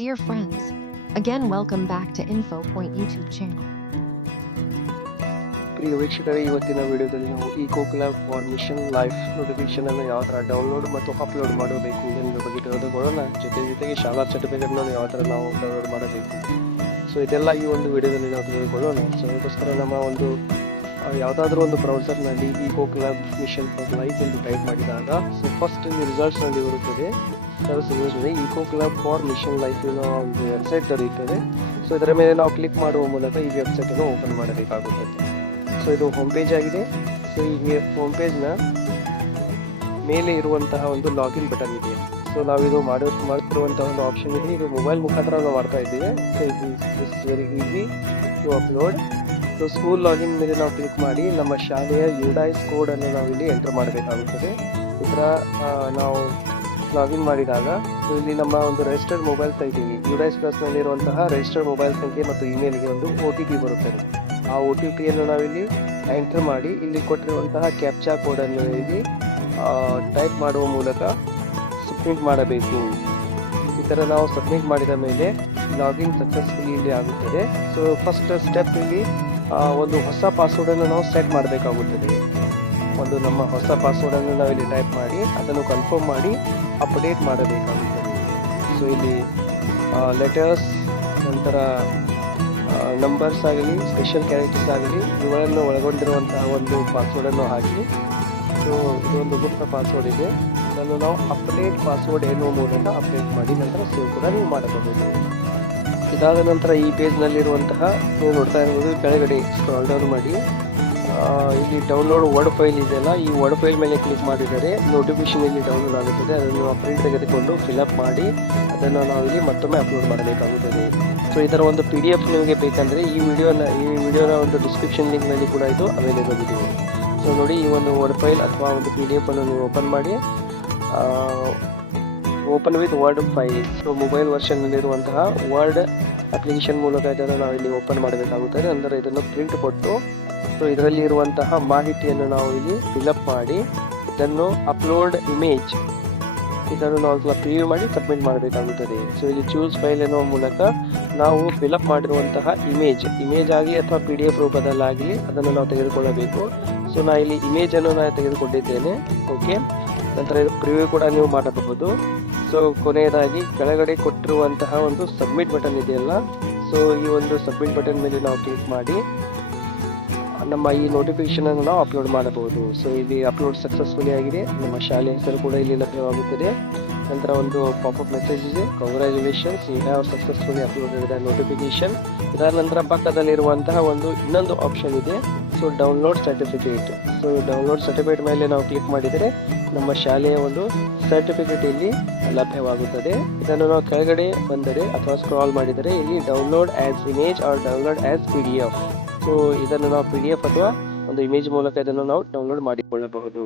Dear friends, again welcome back to Info Point YouTube channel. ಪ್ರಿಯ ವೀಕ್ಷಕರೇ, ಇವತ್ತಿನ ವಿಡಿಯೋದಲ್ಲಿ ನಾವು ಇಕೋಕ್ಲಾಬ್ ಫಾರ್ ಮಿಷನ್ ಲೈಫ್ ನೋಟಿಫಿಕೇಶನ್ ಅನ್ನು ಯಾವ ಥರ ಡೌನ್ಲೋಡ್ ಮತ್ತು ಅಪ್ಲೋಡ್ ಮಾಡಬೇಕು ಎನ್ನುವ ಬಗ್ಗೆ ತಿಳಿದುಕೊಳ್ಳೋಣ. ಜೊತೆಗೆ ಶಾಲಾ ಸರ್ಟಿಫಿಕೇಟ್ನ ಯಾವ ಥರ ನಾವು ಡೌನ್ಲೋಡ್ ಮಾಡಬೇಕು, ಸೊ ಇದೆಲ್ಲ ಈ ಒಂದು ವಿಡಿಯೋದಲ್ಲಿ ನಾವು ತಿಳಿದುಕೊಳ್ಳೋಣ. ಸೊ ಅದಕ್ಕೋಸ್ಕರ ನಮ್ಮ ಒಂದು ಯಾವುದಾದ್ರೂ ಒಂದು ಬ್ರೌಸರ್ನಲ್ಲಿ ಇಕೋಕ್ಲಾಬ್ ಮಿಷನ್ ಫಾರ್ ಲೈಫ್ ಎಂದು ಟೈಪ್ ಮಾಡಿದಾಗ ಸೊ ಫಸ್ಟ್ ಇಲ್ಲಿ ರಿಸಲ್ಟ್ಸ್ನಲ್ಲಿ ಬರುತ್ತದೆ ಇಕೋಕ್ಲಾಬ್ ಫಾರ್ ಮಿಷನ್ ಲೈಫ್ ಒಂದು ವೆಬ್ಸೈಟ್ ದೊರೆಯುತ್ತದೆ. ಸೊ ಇದರ ಮೇಲೆ ನಾವು ಕ್ಲಿಕ್ ಮಾಡುವ ಮೂಲಕ ಈ ವೆಬ್ಸೈಟನ್ನು ಓಪನ್ ಮಾಡಬೇಕಾಗುತ್ತದೆ. ಸೊ ಇದು ಹೋಮ್ ಪೇಜ್ ಆಗಿದೆ. ಸೊ ಈ ಹೋಮ್ ಪೇಜ್ನ ಮೇಲೆ ಇರುವಂತಹ ಒಂದು ಲಾಗಿನ್ ಬಟನ್ ಇದೆ. ಸೊ ನಾವಿದು ಮಾಡುತ್ತಿರುವಂತಹ ಒಂದು ಆಪ್ಷನ್ ಇದೆ. ಇದು ಮೊಬೈಲ್ ಮುಖಾಂತರ ನಾವು ಮಾಡ್ತಾ ಇದ್ದೇವೆ. So is very easy to upload. So school login ಮೇಲೆ ನಾವು ಕ್ಲಿಕ್ ಮಾಡಿ ನಮ್ಮ ಶಾಲೆಯ ಯುಡೈಸ್ ಕೋಡನ್ನು ನಾವು ಇಲ್ಲಿ ಎಂಟರ್ ಮಾಡಬೇಕಾಗುತ್ತದೆ. ಈ ಥರ ನಾವು ಲಾಗಿನ್ ಮಾಡಿದಾಗ ಇಲ್ಲಿ ನಮ್ಮ ಒಂದು ರಿಜಿಸ್ಟರ್ಡ್ ಮೊಬೈಲ್ ಸಂಖ್ಯೆ ಯುಡೈಸ್ ಪ್ಲಸ್ನಲ್ಲಿರುವಂತಹ ರಿಜಿಸ್ಟರ್ಡ್ ಮೊಬೈಲ್ ಸಂಖ್ಯೆ ಮತ್ತು ಇಮೇಲ್ಗೆ ಒಂದು OTP ಬರುತ್ತದೆ. ಆ OTPಯನ್ನು ನಾವಿಲ್ಲಿ ಎಂಟರ್ ಮಾಡಿ ಇಲ್ಲಿ ಕೊಟ್ಟಿರುವಂತಹ ಕ್ಯಾಪ್ಚಾ ಕೋಡನ್ನು ಇಲ್ಲಿ ಟೈಪ್ ಮಾಡುವ ಮೂಲಕ ಸಬ್ಮಿಟ್ ಮಾಡಬೇಕು. ಈ ಥರ ನಾವು ಸಬ್ಮಿಟ್ ಮಾಡಿದ ಮೇಲೆ ಲಾಗಿನ್ ಸಕ್ಸಸ್ಫುಲಿ ಇಲ್ಲಿ ಆಗುತ್ತದೆ. ಸೊ ಫಸ್ಟ್ ಸ್ಟೆಪ್ ಇಲ್ಲಿ ಒಂದು ಹೊಸ ಪಾಸ್ವರ್ಡನ್ನು ನಾವು ಸೆಟ್ ಮಾಡಬೇಕಾಗುತ್ತದೆ. ಒಂದು ನಮ್ಮ ಹೊಸ ಪಾಸ್ವರ್ಡನ್ನು ನಾವಿಲ್ಲಿ ಟೈಪ್ ಮಾಡಿ ಅದನ್ನು ಕನ್ಫರ್ಮ್ ಮಾಡಿ ಅಪ್ಡೇಟ್ ಮಾಡಬೇಕಾಗುತ್ತದೆ. ಸೊ ಇಲ್ಲಿ ಲೆಟರ್ಸ್, ನಂತರ ನಂಬರ್ಸ್ ಆಗಲಿ, ಸ್ಪೆಷಲ್ ಕ್ಯಾರೆಕ್ಟರ್ಸ್ ಆಗಲಿ, ಇವುಗಳನ್ನು ಒಳಗೊಂಡಿರುವಂತಹ ಒಂದು ಪಾಸ್ವರ್ಡನ್ನು ಹಾಕಿ. ಸೊ ಇದೊಂದು ಗುಪ್ತ ಪಾಸ್ವರ್ಡ್ ಇದೆ, ಅದನ್ನು ನಾವು ಅಪ್ಡೇಟ್ ಪಾಸ್ವರ್ಡ್ ಎನ್ನುವ ಮೂಲಕ ಅಪ್ಡೇಟ್ ಮಾಡಿ ನಂತರ ಸೇವ್ ಕೂಡ ನೀವು ಮಾಡಬಹುದು. ಇದಾದ ನಂತರ ಈ ಪೇಜ್ನಲ್ಲಿರುವಂತಹ ನೀವು ನೋಡ್ತಾ ಇರ್ಬೋದು, ಕೆಳಗಡೆ ಸ್ಕ್ರಾಲ್ ಡೌನ್ ಮಾಡಿ ಇಲ್ಲಿ ಡೌನ್ಲೋಡ್ ವರ್ಡ್ ಫೈಲ್ ಇದೆಯಲ್ಲ, ಈ ವರ್ಡ್ ಫೈಲ್ ಮೇಲೆ ಕ್ಲಿಕ್ ಮಾಡಿದರೆ ನೋಟಿಫಿಕೇಶನ್ ಇಲ್ಲಿ ಡೌನ್ಲೋಡ್ ಆಗುತ್ತದೆ. ಅದನ್ನು ಪ್ರಿಂಟ್ ತೆಗೆದುಕೊಂಡು ಫಿಲಪ್ ಮಾಡಿ ಅದನ್ನು ನಾವು ಇಲ್ಲಿ ಮತ್ತೊಮ್ಮೆ ಅಪ್ಲೋಡ್ ಮಾಡಬೇಕಾಗುತ್ತದೆ. ಸೊ ಇದರ ಒಂದು PDF ನಿಮಗೆ ಬೇಕಂದರೆ ಈ ವಿಡಿಯೋನ ಒಂದು ಡಿಸ್ಕ್ರಿಪ್ಷನ್ ಲಿಂಕ್ನಲ್ಲಿ ಕೂಡ ಇದು ಅವೈಲೇಬಲ್ ಇದೆ. ಸೊ ನೋಡಿ, ಈ ಒಂದು ವರ್ಡ್ ಫೈಲ್ ಅಥವಾ ಒಂದು PDF ಅನ್ನು ನೀವು ಓಪನ್ ಮಾಡಿ, open with word file. So mobile ವರ್ಷನ್ನಲ್ಲಿರುವಂತಹ ವರ್ಡ್ ಅಪ್ಲಿಕೇಶನ್ ಮೂಲಕ ಇದನ್ನು ನಾವು ಇಲ್ಲಿ ಓಪನ್ ಮಾಡಬೇಕಾಗುತ್ತದೆ. ಅಂದರೆ ಇದನ್ನು ಪ್ರಿಂಟ್ ಕೊಟ್ಟು ಸೊ ಇದರಲ್ಲಿ ಇರುವಂತಹ ಮಾಹಿತಿಯನ್ನು ನಾವು ಇಲ್ಲಿ ಫಿಲಪ್ ಮಾಡಿ ಇದನ್ನು ಅಪ್ಲೋಡ್ ಇಮೇಜ್ ಇದನ್ನು ನಾವು ಪ್ರಿವ್ಯೂ ಮಾಡಿ ಸಬ್ಮಿಟ್ ಮಾಡಬೇಕಾಗುತ್ತದೆ. ಸೊ ಇಲ್ಲಿ ಚೂಸ್ ಫೈಲ್ ಎನ್ನುವ ಮೂಲಕ ನಾವು ಫಿಲಪ್ ಮಾಡಿರುವಂತಹ ಇಮೇಜ್ ಆಗಿ ಅಥವಾ PDF ರೂಪದಲ್ಲಾಗಲಿ ಅದನ್ನು ನಾವು ತೆಗೆದುಕೊಳ್ಳಬೇಕು. ಸೊ ನಾನು ಇಲ್ಲಿ ಇಮೇಜನ್ನು ನಾನು ತೆಗೆದುಕೊಂಡಿದ್ದೇನೆ. ಓಕೆ, ನಂತರ ಇದು ಪ್ರಿವ್ಯೂ ಕೂಡ ನೀವು ಮಾಡಬಹುದು. ಸೊ ಕೊನೆಯದಾಗಿ ಕೆಳಗಡೆ ಕೊಟ್ಟಿರುವಂತಹ ಒಂದು ಸಬ್ಮಿಟ್ ಬಟನ್ ಇದೆಯಲ್ಲ, ಸೊ ಈ ಒಂದು ಸಬ್ಮಿಟ್ ಬಟನ್ ಮೇಲೆ ನಾವು ಕ್ಲಿಕ್ ಮಾಡಿ ನಮ್ಮ ಈ ನೋಟಿಫಿಕೇಶನ್ ಅನ್ನು ನಾವು ಅಪ್ಲೋಡ್ ಮಾಡಬಹುದು. ಸೊ ಇಲ್ಲಿ ಅಪ್ಲೋಡ್ ಸಕ್ಸಸ್ಫುಲಿ ಆಗಿದೆ. ನಮ್ಮ ಶಾಲೆ ಹೆಸರು ಕೂಡ ಇಲ್ಲಿ ಲಭ್ಯವಾಗುತ್ತದೆ. ನಂತರ ಒಂದು ಪಾಪಪ್ ಮೆಸೇಜ್ ಇದೆ, congratulations you have successfully uploaded the notification. ಇದಾದ ನಂತರ ಪಕ್ಕದಲ್ಲಿರುವಂತಹ ಒಂದು ಇನ್ನೊಂದು ಆಪ್ಷನ್ ಇದೆ, so download certificate. So download certificate ಮೇಲೆ ನಾವು ಕ್ಲಿಕ್ ಮಾಡಿದರೆ ನಮ್ಮ ಶಾಲೆಯ ಒಂದು ಸರ್ಟಿಫಿಕೇಟ್ ಇಲ್ಲಿ ಲಭ್ಯವಾಗುತ್ತದೆ. ಇದನ್ನು ನಾವು ಕೆಳಗಡೆ ಬಂದರೆ ಅಥವಾ ಸ್ಕ್ರಾಲ್ ಮಾಡಿದರೆ ಇಲ್ಲಿ download as image or download as PDF. So ಇದನ್ನು ನಾವು PDF ಅಥವಾ ಒಂದು ಇಮೇಜ್ ಮೂಲಕ ಇದನ್ನು ನಾವು ಡೌನ್ಲೋಡ್ ಮಾಡಿಕೊಳ್ಳಬಹುದು.